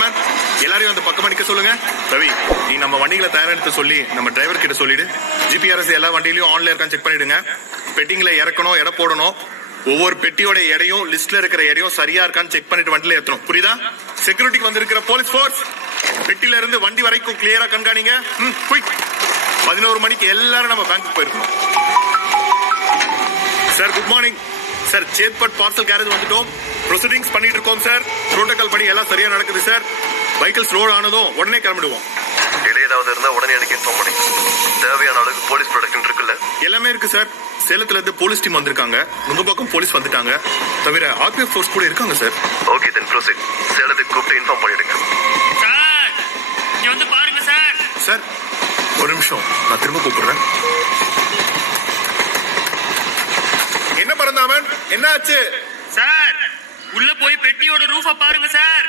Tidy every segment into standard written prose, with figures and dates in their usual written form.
Man, எல்லாரையும் அந்த பக்கம் அடிக்க சொல்லுங்க. ரவி, நீ நம்ம வண்டிகளை தயாரெடுத்து சொல்லி நம்ம டிரைவர் கிட்ட சொல்லிடு. ஜிபிஆர்எஸ் எல்லா வண்டியிலயும் ஆன்ல இருக்கான்னு செக் பண்ணிடுங்க. பெட்டிங்களை இறக்கணும், எடை போடணும். ஒவ்வொரு பெட்டியோட எடையும் லிஸ்ட்ல இருக்கிற எடையும் சரியா இருக்கான்னு செக் பண்ணிட்டு வண்டியில ஏற்றணும். புரியுதா? செக்யூரிட்டிக்கு வந்திருக்கிற போலீஸ் போர்ஸ் பெட்டில இருந்து வண்டி வரைக்கும் கிளியரா கண்காணிங்க. 11 மணிக்கு எல்லாரும் நம்ம பேங்க்கு போயிருக்கணும். Sir good morning sir. Chetpet parcel garage வந்துட்டோம். ப்ரொசீடிங்ஸ் பண்ணிட்டு இருக்கோம் சார். புரோட்டோகால் படி எல்லாம் சரியா நடக்குது சார். வெஹிக்கிள்ஸ் லோட் ஆனதும் உடனே கிளம்பிடுவோம். ஏதாவது இருந்தா உடனே எனக்கு இன்ஃபார்ம் பண்ணி. தேவையான அளவுக்கு போலீஸ் ப்ரொடக்ஷன் இருக்குல்ல? எல்லாமே இருக்கு சார். சேலத்துல இருந்து போலீஸ் டீம் வந்திருக்காங்க. உங்க பக்கம் போலீஸ் வந்துட்டாங்க. தவிர ஆர்பிஎஃப் ஃபோர்ஸ் கூட இருக்காங்க சார். Okay then proceed. சேலத்துக்கு கூப்பிட்டு இன்ஃபார்ம் பண்ணிடுங்க. சார் இங்க வந்து பாருங்க சார். சார் ஒரு நிமிஷம், நான் திரும்ப கூப்பிடுறேன். என்ன பறந்தாமன், என்ன ஆச்சு? சார் உள்ள போய் பெட்டியோட ரூஃப பாருங்க சார்.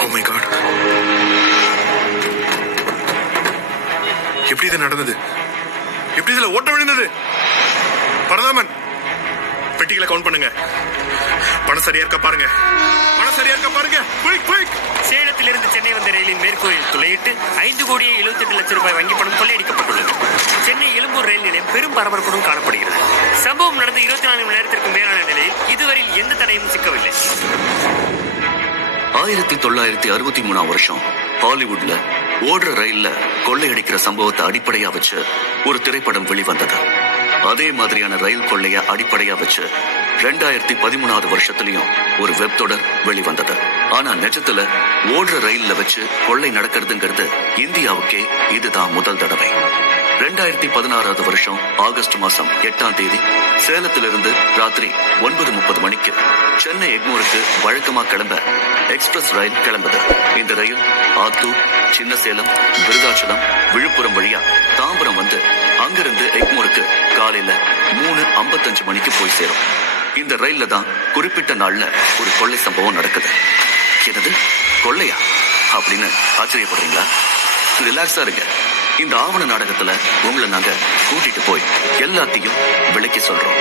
ஓ மை காட், எப்படி இது நடந்தது? எப்படி இதுல ஓட்ட விழுந்தது? பரதாமன், பெட்டிகளை கவுண்ட் பண்ணுங்க. பணம் சரியா இருக்க பாருங்க. பணம் சரியா இருக்க பாருங்க. சேலத்திலிருந்து சென்னை வந்த ரயிலின் மேற்கூரையில் துளையிட்டு 5,78,00,000 ரூபாய் வங்கி பணம் கொள்ளையடிக்கப்பட்டுள்ளது. சென்னை எழும்பூர் ரயில் நிலையம் பெரும் பரபரப்புடன் காணப்படுகிறது. சம்பவம் நடந்த 24 மணி நேரத்திற்கு மேலான நிலையில் இதுவரையில் எந்த தடையும் சிக்கவில்லை. 1963 வருஷம் ஹாலிவுட்ல ஓடுற ரயில்ல கொள்ளையடிக்கிற சம்பவத்தை அடிப்படையா வச்சு ஒரு திரைப்படம் வெளிவந்தது. அதே மாதிரியான ரயில் கொள்ளைய அடிப்படையா வச்சு 2013 வருஷத்துலயும் ஒரு வெப் தொடர் வெளிவந்தது. ஆனா நிஜத்துல ஓடுற ரயில்ல வச்சு கொள்ளை நடக்கிறதுங்கிறது இந்தியாவுக்கே இதுதான் முதல் தடவை. 2016 வருஷம் ஆகஸ்ட் மாசம் 8ஆம் தேதி சேலத்திலிருந்து ராத்திரி 9:30 மணிக்கு சென்னை எக்மோருக்கு வழக்கமா கிளம்ப எக்ஸ்பிரஸ் ரயில் கிளம்புது. இந்த ரயில் ஆத்தூர், சின்ன சேலம், விருதாச்சலம், விழுப்புரம் வழியா தாம்பரம் வந்து அங்கிருந்து எக்மோருக்கு காலையில 3:55 மணிக்கு போய் சேரும். இந்த ரயில்ல தான் குறிப்பிட்ட நாள்ல ஒரு கொள்ளை சம்பவம் நடக்குது. என்னது கொள்ளையா அப்படின்னு ஆச்சரியப்படுறீங்களா? ரிலாக்ஸா இருங்க. இந்த ஆவண நாடகத்துல உங்களை நாங்க கூட்டிட்டு போய் எல்லாத்தையும் விளக்கி சொல்றோம்.